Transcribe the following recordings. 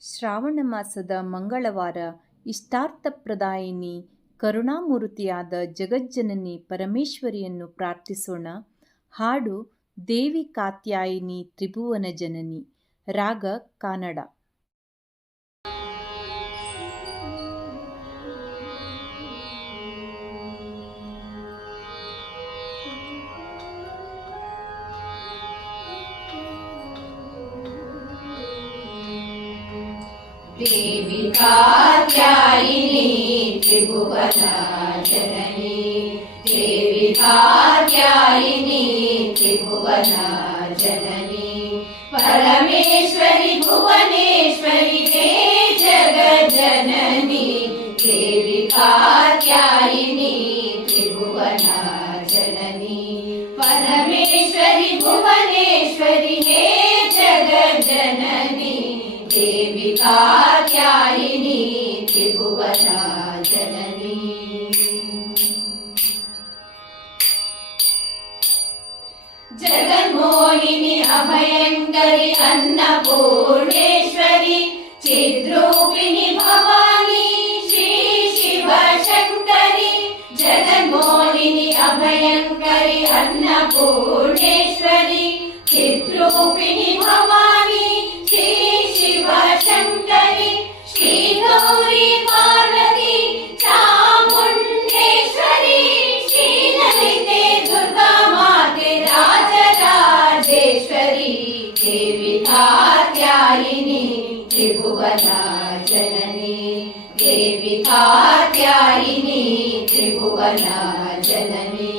ಶ್ರಾವಣ ಮಾಸದ ಮಂಗಳವಾರ ಇಷ್ಟಾರ್ಥಪ್ರದಾಯಿನಿ ಕರುಣಾಮೂರ್ತಿಯಾದ ಜಗಜ್ಜನನಿ ಪರಮೇಶ್ವರಿಯನ್ನು ಪ್ರಾರ್ಥಿಸೋಣ. ಹಾಡು ದೇವಿ ಕಾತ್ಯಾಯಿನಿ ತ್ರಿಭುವನ ಜನನಿ, ರಾಗ ಕಾನಡ देविकात्यायिनी त्रिभुवता जननी देव्यायिनी त्रि जननी वरमेश्वरि भुवनेश्वरि ते जगजननी देविकात्यायिनी त्रिभुवना जननी वरमेश्वरि भुवनेश्वरि దేవి కాత్యాయిని త్రిభువనా జనని జగన్మోహిని అభయంకరి అన్నపూర్ణేశ్వరి చిద్రూపిణి భవాని శ్రీ శివ శంకరి జగన్మోహిని అభయంకరి అన్నపూర్ణేశ్వరి చిద్రూపిణి భవాని శ్రీ देवि कात्यायिनी त्रिभुवना जननी देवि कात्यायिनी त्रिभुवना जननी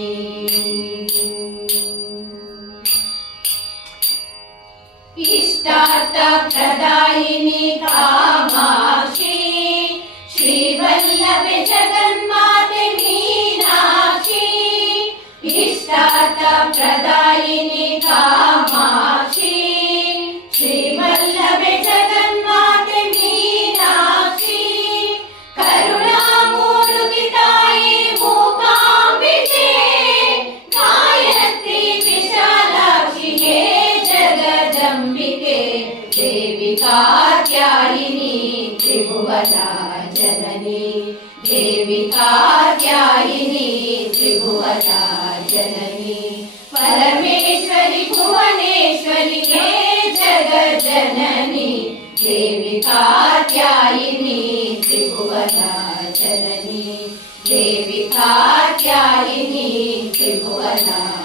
इष्टार्थप्रदायिनी कामाक्षी श्रीवल्लभे जगन्माते मीनाक्षी इष्टार्थप्रदायिनी कामाक्षी देविकात्यायिनी त्रिभुवना जननी। देविकात्यायिनी त्रिभुवना जननी। परमेश्वरी भुवनेश्वरी के जग जननी जगज्जननी। देविकात्यायिनी त्रिभुवना जननी। देविकात्यायिनी त्रिभुवना